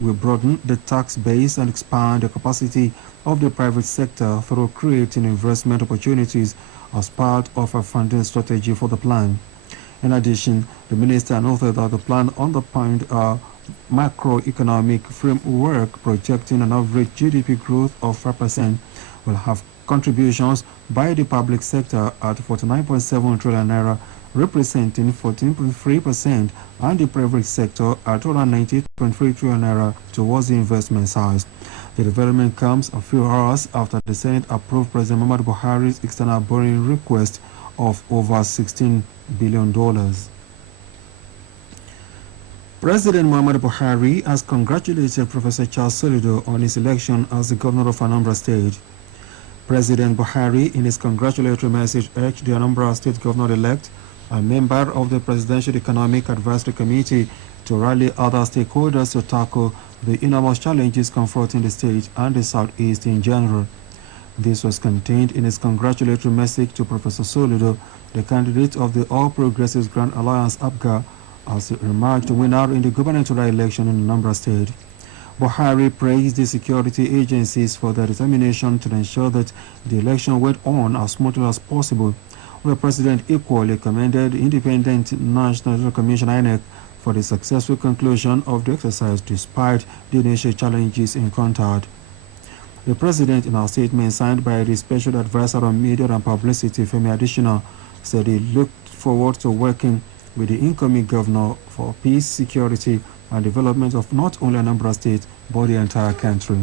will broaden the tax base and expand the capacity of the private sector through creating investment opportunities as part of a funding strategy for the plan. In addition, the minister noted that the plan underpinned a macroeconomic framework projecting an average GDP growth of 5%, will have contributions by the public sector at 49.7 trillion naira, representing 14.3%, and the private sector at 298.3 trillion naira towards the investment side. The development comes a few hours after the Senate approved President Muhammadu Buhari's external borrowing request of over $16 billion. President Muhammadu Buhari has congratulated Professor Charles Soludo on his election as the governor of Anambra State. President Buhari, in his congratulatory message, urged the Anambra State governor-elect, a member of the Presidential Economic Advisory Committee, to rally other stakeholders to tackle the enormous challenges confronting the state and the Southeast in general. This was contained in his congratulatory message to Professor Soludo, the candidate of the All Progressives Grand Alliance (APGA), as he emerged winner in the gubernatorial election in Anambra State. Buhari praised the security agencies for their determination to ensure that the election went on as smoothly as possible. The president equally commended the Independent National Electoral Commission (INEC) for the successful conclusion of the exercise despite the initial challenges encountered. The president, in a statement signed by the Special Advisor on Media and Publicity, Femi Adesina, said he looked forward to working with the incoming governor for peace, security, and development of not only Anambra State, but the entire country.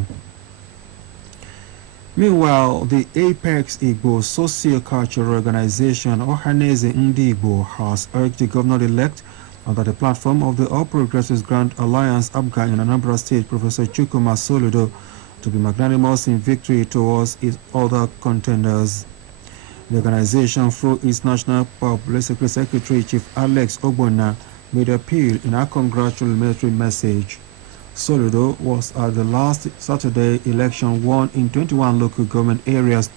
Meanwhile, the Apex Igbo Socio-Cultural Organization, Ohaneze Ndi Igbo, has urged the governor-elect under the platform of the All Progressives Grand Alliance (APGA) in Anambra State, Professor Chukwuma Soludo, to be magnanimous in victory towards its other contenders. The organization, through its National Publicity Secretary, Chief Alex Ogbonna, made appeal in a congratulatory message. Soludo was at the last Saturday election won in 21 local government areas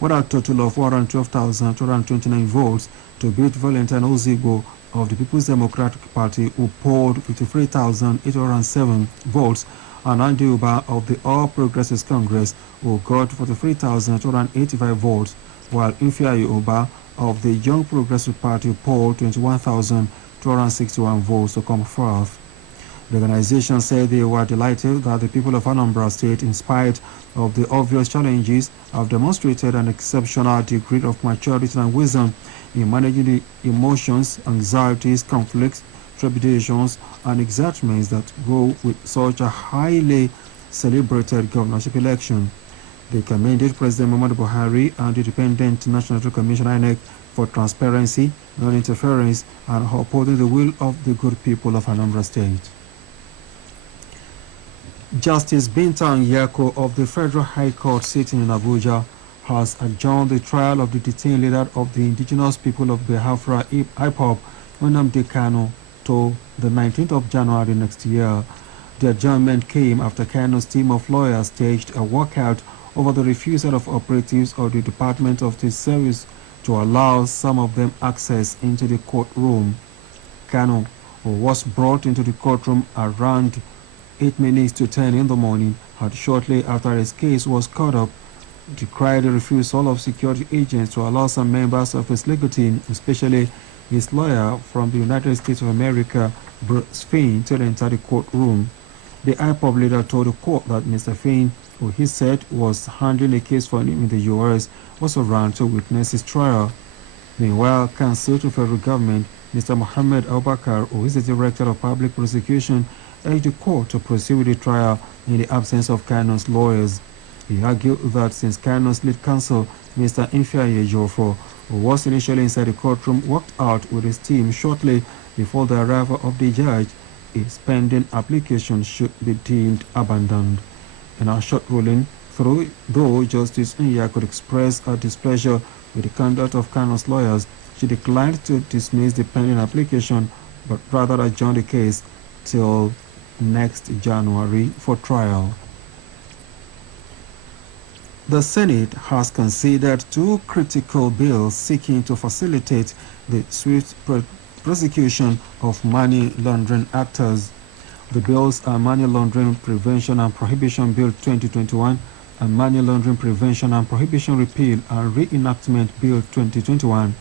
with a total of 112,229 votes to beat Valentine Ozigbo of the People's Democratic Party, who polled 53,807 votes, and Andy Uba of the All Progressives Congress, who got 43,285 votes, while Ifeanyi Uba of the Young Progressive Party polled 21,261 votes to come forth. The organization said they were delighted that the people of Anambra State, in spite of the obvious challenges, have demonstrated an exceptional degree of maturity and wisdom in managing the emotions, anxieties, conflicts, trepidations, and excitements that go with such a highly celebrated governorship election. They commended President Muhammadu Buhari and the Independent National Electoral Commission (INEC) for transparency, non-interference, and upholding the will of the good people of Anambra State. Justice Bintan Yako of the Federal High Court sitting in Abuja has adjourned the trial of the detained leader of the indigenous people of Biafra IPOB, Nnamdi Kanu, to the 19th of January next year. The adjournment came after Kanu's team of lawyers staged a walkout over the refusal of operatives of the Department of the Service to allow some of them access into the courtroom. Kanu, who was brought into the courtroom around 8 minutes to 10 in the morning, had shortly after his case was caught up, decried the refusal of security agents to allow some members of his legal team, especially his lawyer from the United States of America, Bruce Fein, to enter the courtroom. The IPOB leader told the court that Mr. Fein, who he said was handling a case for him in the U.S., was around to witness his trial. Meanwhile, counsel to federal government, Mr. Mohammed Abubakar, who is the director of public prosecution, urged the court to proceed with the trial in the absence of Kanu's lawyers. He argued that since Kanu's lead counsel, Mr. Ifeanyi Ejiofor, who was initially inside the courtroom, walked out with his team shortly before the arrival of the judge, his pending application should be deemed abandoned. In a short ruling, though Justice Nya could express her displeasure with the conduct of Kanu's lawyers, she declined to dismiss the pending application, but rather adjourn the case till next January for trial. The Senate has considered two critical bills seeking to facilitate the swift prosecution of money laundering actors. The bills are Money Laundering Prevention and Prohibition Bill 2021 and Money Laundering Prevention and Prohibition Repeal and Reenactment Bill 2021.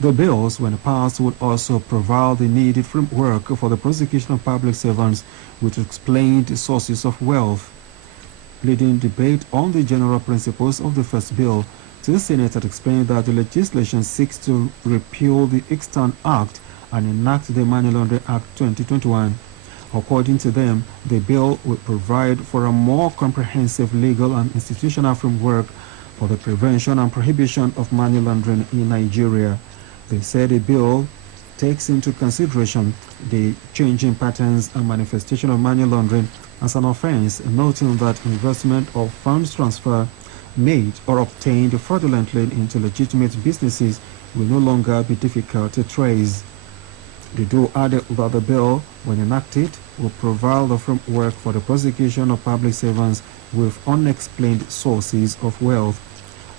The bills, when passed, would also provide the needed framework for the prosecution of public servants, which explained the sources of wealth. Leading debate on the general principles of the first bill, the Senate had explained that the legislation seeks to repeal the Extant Act and enact the Money Laundering Act 2021. According to them, the bill will provide for a more comprehensive legal and institutional framework for the prevention and prohibition of money laundering in Nigeria. They said the bill takes into consideration the changing patterns and manifestation of money laundering as an offense, noting that investment or funds transfer made or obtained fraudulently into legitimate businesses will no longer be difficult to trace. The duo added that the bill, when enacted, will provide the framework for the prosecution of public servants with unexplained sources of wealth.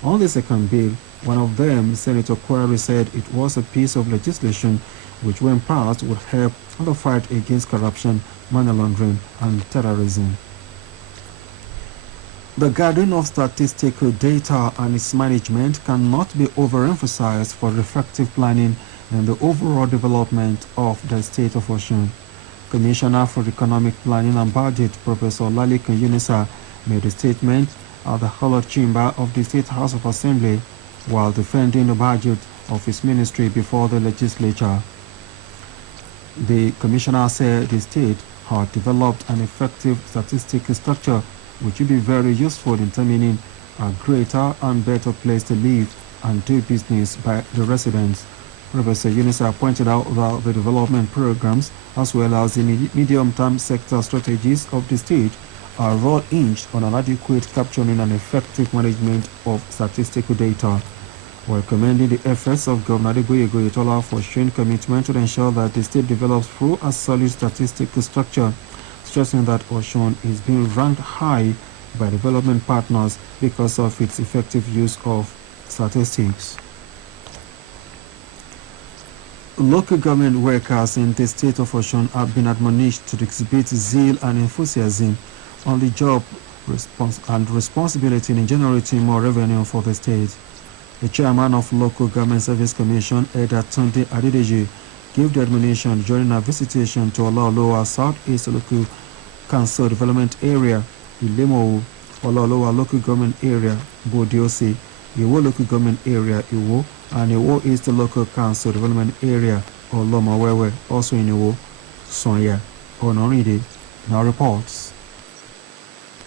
On the second bill, one of them, Senator Quarry, said it was a piece of legislation which, when passed, would help in the fight against corruption, money laundering, and terrorism. The gathering of statistical data and its management cannot be overemphasized for effective planning and the overall development of the state of Osun. Commissioner for Economic Planning and Budget, Professor Lalikan Yunisa, made a statement at the Hollow Chamber of the State House of Assembly while defending the budget of his ministry before the legislature. The commissioner said the state had developed an effective statistical structure which will be very useful in determining a greater and better place to live and do business by the residents. Professor Yunisa pointed out that the development programs as well as the medium-term sector strategies of the state are all hinged on an adequate capturing and effective management of statistical data. While commending the efforts of Governor Adegboyega Oyetola for showing commitment to ensure that the state develops through a solid statistical structure, stressing that Osun is being ranked high by development partners because of its effective use of statistics. Local government workers in the state of Osun have been admonished to exhibit zeal and enthusiasm on the job and responsibility in generating more revenue for the state. The chairman of Local Government Service Commission, Eda Tunde Adedeji, gave the admonition during a visitation to Olaoloa Southeast Local Council Development Area, Ilemo, Olaoloa Local Government Area, Bodiosi, Iwo Local Government Area, Iwo, and Iwo East Local Council Development Area, Olomawewe, also in Iwo, Sonya, Honoride, now reports.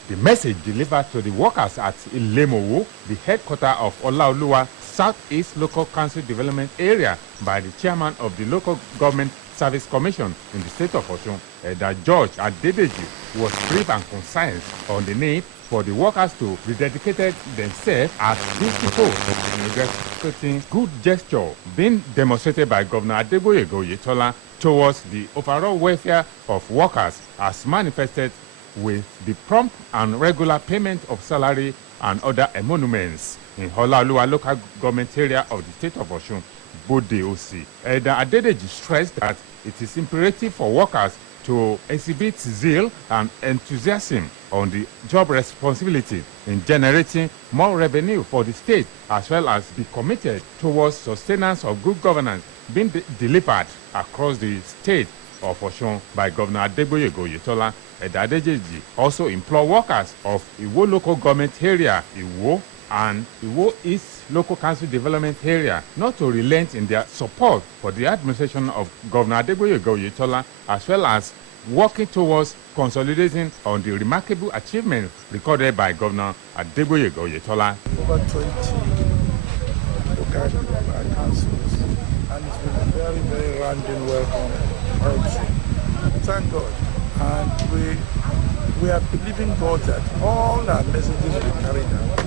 The message delivered to the workers at Ilemowo, the headquarters of Olaoluwa Southeast Local Council Development Area, by the chairman of the Local Government Service Commission in the state of Osun, that George Adedeji, was brief and concise on the need for the workers to rededicate themselves at this post, in good gesture being demonstrated by Governor Adegboyega Oyetola towards the overall welfare of workers as manifested with the prompt and regular payment of salary and other emoluments in Olaoluwa local government area of the state of Osun, Bode OC. Eda Adedeji stressed that it is imperative for workers to exhibit zeal and enthusiasm on the job responsibility in generating more revenue for the state, as well as be committed towards sustenance of good governance being delivered across the state of Osun by Governor Adegboyega Oyetola. Eda Adedeji also implored workers of Iwo local government area, Iwo, and Iwo East Local Council Development Area not to relent in their support for the administration of Governor Adegboyega Oyetola, as well as working towards consolidating on the remarkable achievements recorded by Governor Adegboyega Oyetola. Over 20 local councils, and it's been a very, very rounding welcome also. Thank God. And we are believing God that all our messages we carried out,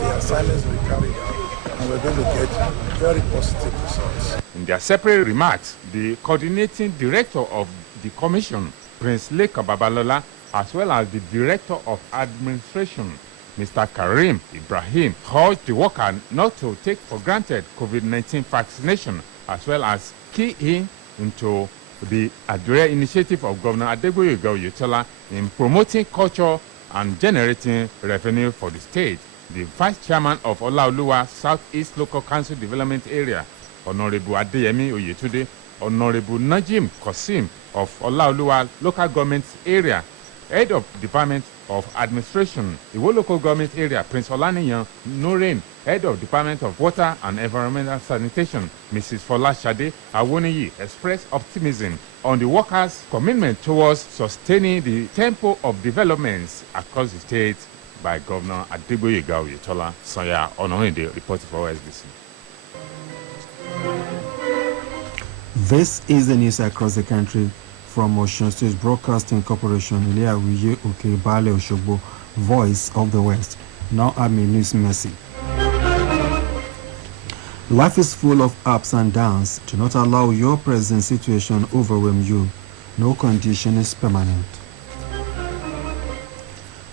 the assignments we carried out, and we're going to get very positive results. In their separate remarks, the coordinating director of the commission, Prince Leka Babalola, as well as the director of administration, Mr. Karim Ibrahim, urged the worker not to take for granted COVID-19 vaccination, as well as key in into the Adure initiative of Governor Adegboyega Oyetola in promoting culture and generating revenue for the state. The Vice Chairman of Olaoluwa Southeast Local Council Development Area, Honorable Adeyemi Oyetunde, Honorable Najim Kosim of Olaoluwa Local Government Area, Head of Department of Administration, Iwo Local Government Area, Prince Olaniyan Noreen, Head of Department of Water and Environmental Sanitation, Mrs. Folashade Awoniyi, expressed optimism on the workers' commitment towards sustaining the tempo of developments across the state by Governor Adegboyega Oyetola. Sanya Onohinde reporting for OSBC. This is the news across the country from Osun State Broadcasting Corporation, Ile-Awiye Oke-Bale Osogbo, Voice of the West. Now I'm in News Mercy. Life is full of ups and downs. Do not allow your present situation overwhelm you. No condition is permanent.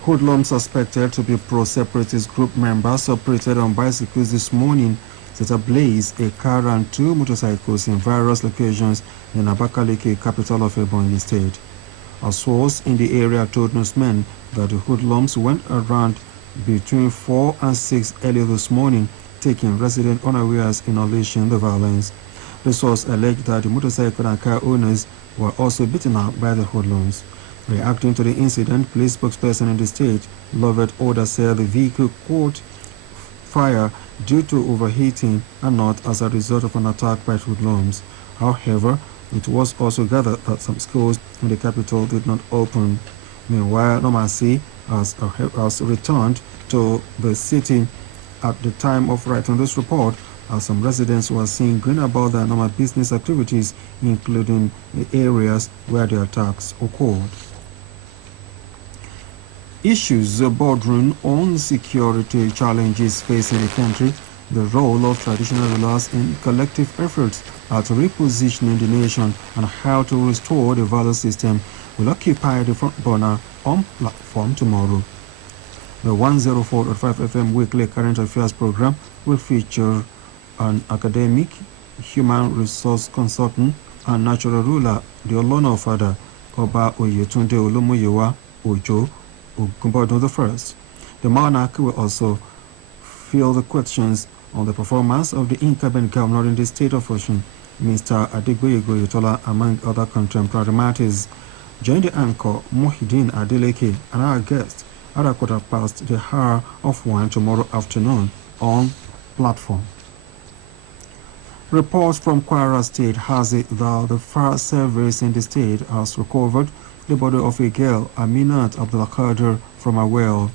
Hoodlums suspected to be pro-separatist group members operated on bicycles this morning set ablaze a car and 2 motorcycles in various locations in Abakaliki, capital of Ebonyi State. A source in the area told newsmen that the hoodlums went around between 4 and 6 early this morning, taking residents unawares in unleashing the violence. The source alleged that the motorcycle and car owners were also beaten up by the hoodlums. Reacting to the incident, police spokesperson in the state, Lovett Oda, said the vehicle caught fire due to overheating and not as a result of an attack by hoodlums. However, it was also gathered that some schools in the capital did not open. Meanwhile, normalcy has returned to the city at the time of writing this report, as some residents were seen going about their normal business activities, including the areas where the attacks occurred. Issues bordering on security challenges facing the country, the role of traditional rulers in collective efforts at repositioning the nation, and how to restore the value system will occupy the front burner on platform tomorrow. The 104.5 FM weekly current affairs program will feature an academic, human resource consultant, and natural ruler, the Olono Father, Oba Oyetunde Olomuyiwa Ojo Ogunbodun I. The monarch will also field the questions on the performance of the incumbent governor in the state of Osun, Mr. Adegboyega Oyetola, among other contemporary matters. Join the anchor Mohideen Adeleke and our guest at a 1:15 the hour of 1 tomorrow afternoon on platform. Reports from Kwara State has it that the fire service in the state has recovered the body of a girl, Aminat Abdulkader, from a well.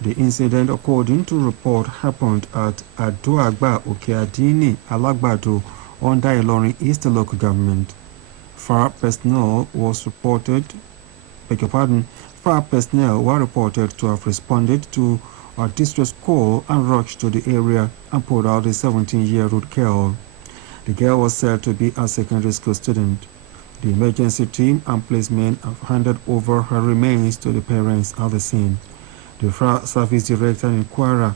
The incident, according to report, happened at Aduagba Okeadini Alagbado under Ilorin East local government. Fire personnel were reported to have responded to a distress call and rushed to the area and pulled out a 17-year-old girl. The girl was said to be a secondary school student. The emergency team and policemen have handed over her remains to the parents at the scene. The fire service director in Kwara,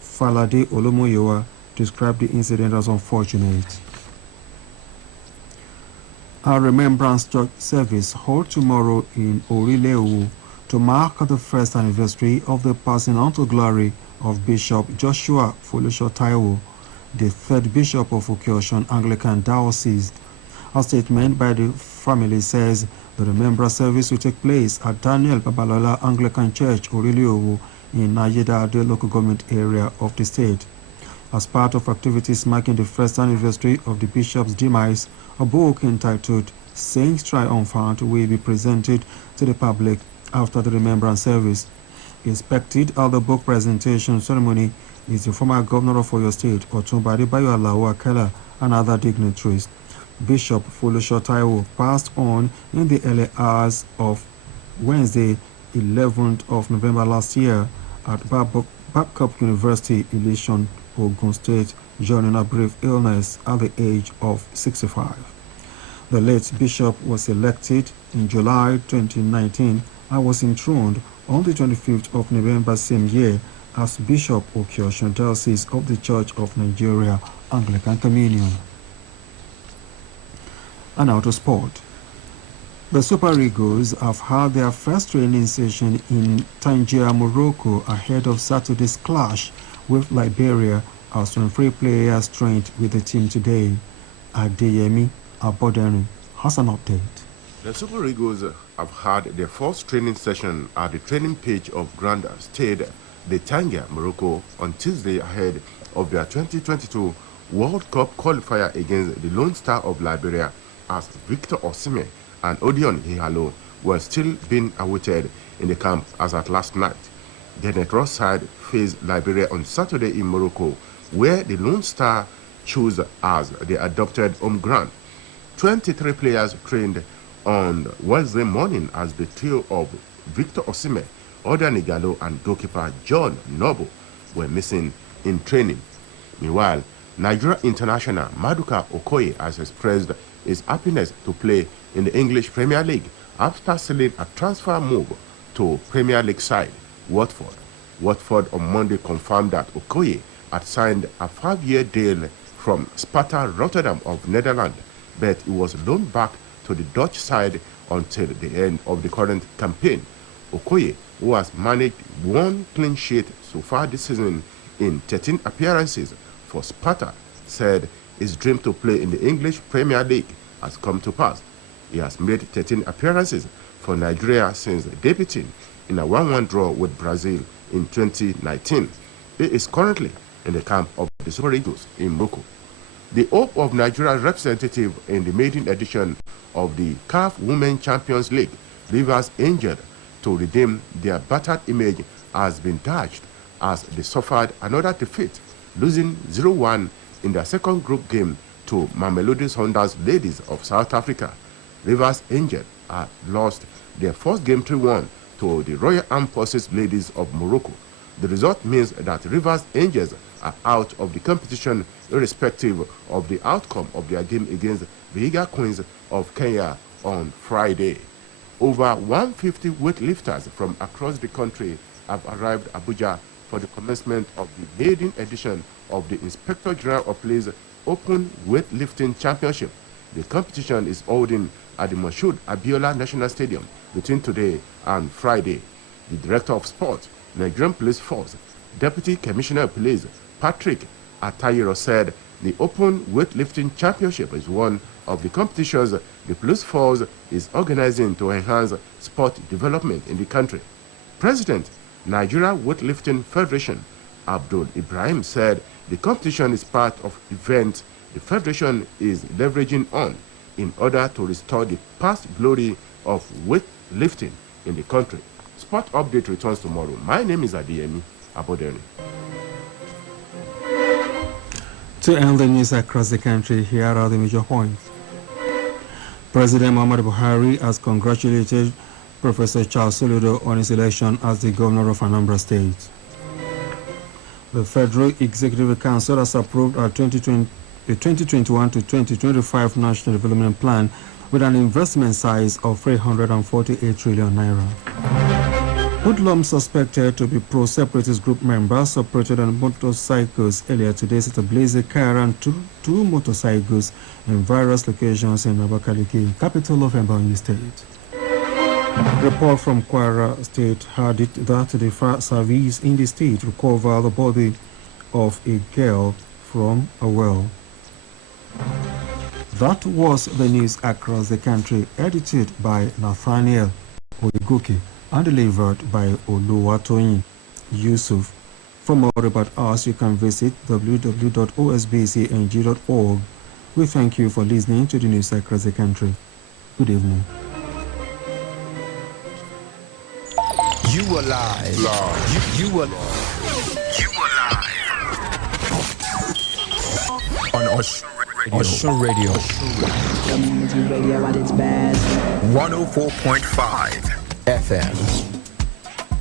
Falade Olomuyiwa, described the incident as unfortunate. A remembrance church service held tomorrow in Orileu to mark the first anniversary of the passing on to glory of Bishop Joshua Folusho Taiwo, the third bishop of Okeosun Anglican Diocese. A statement by the family says the remembrance service will take place at Daniel Babalola Anglican Church, Orileu, in Nayeda local government area of the state. As part of activities marking the first anniversary of the bishop's demise, a book entitled Saints Triumphant will be presented to the public after the remembrance service. Expected at the book presentation ceremony is the former governor of Oyo State, Otunba Adebayo Alao Akela, and other dignitaries. Bishop Folusho Taiwo passed on in the early hours of Wednesday, 11th of November last year at Babcock University, Ileshan, Ogun State, joining a brief illness at the age of 65. The late bishop was elected in July 2019 and was enthroned on the 25th of November same year as Bishop of Okeosun Diocese of the Church of Nigeria Anglican Communion. And now to sport. The Super Eagles have had their first training session in Tangier, Morocco ahead of Saturday's clash with Liberia as 23 players trained with the team today. Adeyemi Abodenu has an update. The Super Eagles have had their first training session at the training pitch of Grand Stade de Tangier, Morocco on Tuesday ahead of their 2022 World Cup qualifier against the Lone Star of Liberia, as Victor Osimhen and Odion Ihalo were still being awaited in the camp as at last night. The Netros side faced Liberia on Saturday in Morocco, where the Lone Star chose as the adopted home ground. 23 players trained on Wednesday morning as the trio of Victor Osimhen, Odion Ihalo and goalkeeper John Noble were missing in training. Meanwhile, Nigeria international Maduka Okoye has expressed his happiness to play in the English Premier League after sealing a transfer move to Premier League side Watford. Watford on Monday confirmed that Okoye had signed a 5-year deal from Sparta Rotterdam of Netherlands, but he was loaned back to the Dutch side until the end of the current campaign. Okoye, who has managed 1 clean sheet so far this season in 13 appearances for Sparta, said his dream to play in the English Premier League has come to pass. He has made 13 appearances for Nigeria since debuting in a 1-1 draw with Brazil in 2019. He is currently in the camp of the Super Eagles in Morocco. The hope of Nigeria's representative in the maiden edition of the CAF Women Champions League, Rivers Angels, to redeem their battered image has been dashed as they suffered another defeat, losing 0-1 in their second group game to Mamelodi Sundowns Ladies of South Africa. Rivers Angels had lost their first game 3-1 to the Royal Armed Forces Ladies of Morocco. The result means that Rivers Angels are out of the competition irrespective of the outcome of their game against Vihiga Queens of Kenya on Friday. Over 150 weightlifters from across the country have arrived Abuja for the commencement of the maiden edition of the Inspector General of Police Open Weightlifting Championship. The competition is holding at the Moshood Abiola National Stadium between today and Friday. The Director of Sport, Nigerian Police Force, Deputy Commissioner of Police, Patrick Atayiro, said the Open Weightlifting Championship is one of the competitions the police force is organizing to enhance sport development in the country. President, Nigeria Weightlifting Federation, Abdul Ibrahim, said the competition is part of events the Federation is leveraging on in order to restore the past glory of weightlifting in the country. Sport Update returns tomorrow. My name is Adeyemi Abodenu. To end the news across the country, here are the major points. President Muhammadu Buhari has congratulated Professor Charles Soludo on his election as the governor of Anambra State. The Federal Executive Council has approved a 2021 to 2025 National Development Plan with an investment size of 348 trillion naira. Hoodlums suspected to be pro-separatist group members separated on motorcycles earlier today set ablaze a car and two motorcycles in various locations in Abakaliki, capital of Ebonyi State. Report from Kwara State had it that the fire service in the state recovered the body of a girl from a well. That was the news across the country, edited by Nathaniel Oyegoke and delivered by Oluwatoyin Yusuf. For more about us, you can visit www.osbcng.org. We thank you for listening to the news across the country. Good evening. You are live. You are live. On Osun Radio. Community radio at its best. 104.5 FM.